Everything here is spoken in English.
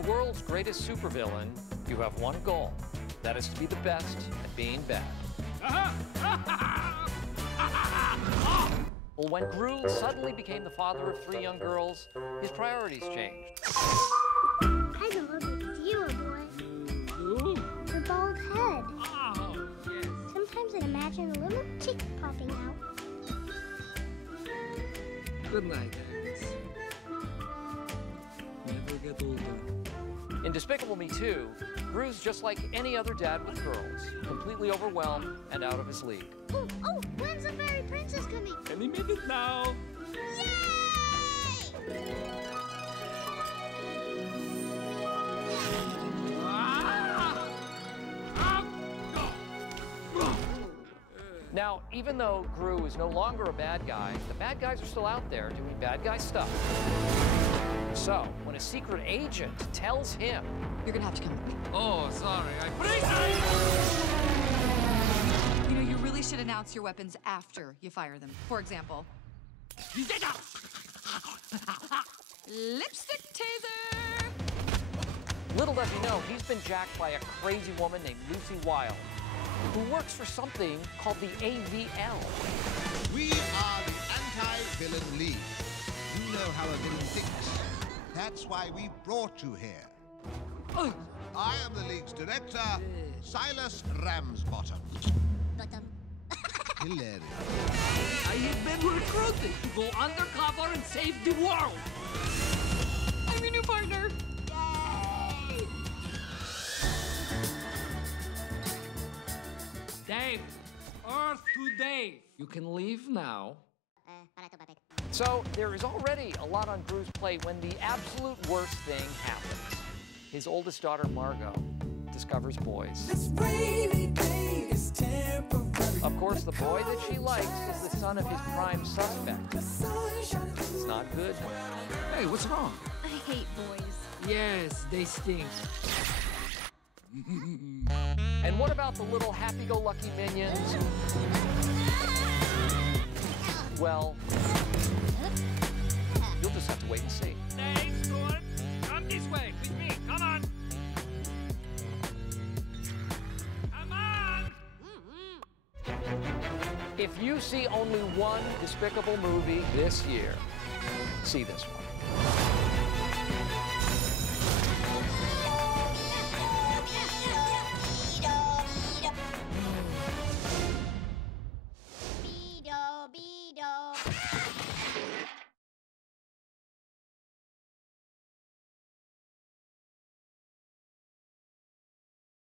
the world's greatest supervillain, you have one goal. That is to be the best at being bad. Well, when Gru suddenly became the father of 3 young girls, his priorities changed. I know a big deal, boy. The bald head. Oh, yes. Sometimes I imagine a little chick popping out. Good night, Agnes. Never get older. In Despicable Me 2, Gru's just like any other dad with girls, completely overwhelmed and out of his league. Oh, when's the fairy princess coming? Any minute now. Yay! Now, even though Gru is no longer a bad guy, the bad guys are still out there doing bad guy stuff. So, when a secret agent tells him, "You're gonna have to come with me." Oh, sorry. You know, you really should announce your weapons after you fire them. For example, lipstick taser! little does he know, he's been jacked by a crazy woman named Lucy Wilde, who works for something called the AVL. We are the Anti-Villain League. You know how a villain thinks. That's why we brought you here. I am the League's director, Silas Ramsbottom. Hilarious. I have been recruited to go undercover and save the world. I'm your new partner. Yay! Dave, Earth to Dave. You can leave now. So there is already a lot on Gru's plate when the absolute worst thing happens. His oldest daughter, Margot, discovers boys. This rainy day is temporary. Of course, the boy that she likes is the son of his prime suspect. It's not good. Hey, what's wrong? I hate boys. Yes, they stink. And what about the little happy-go-lucky minions? Well, you'll just have to wait and see. Hey, Stuart, come this way with me. Come on. Come on. If you see only one Despicable movie this year, see this one. Beedo, beedo.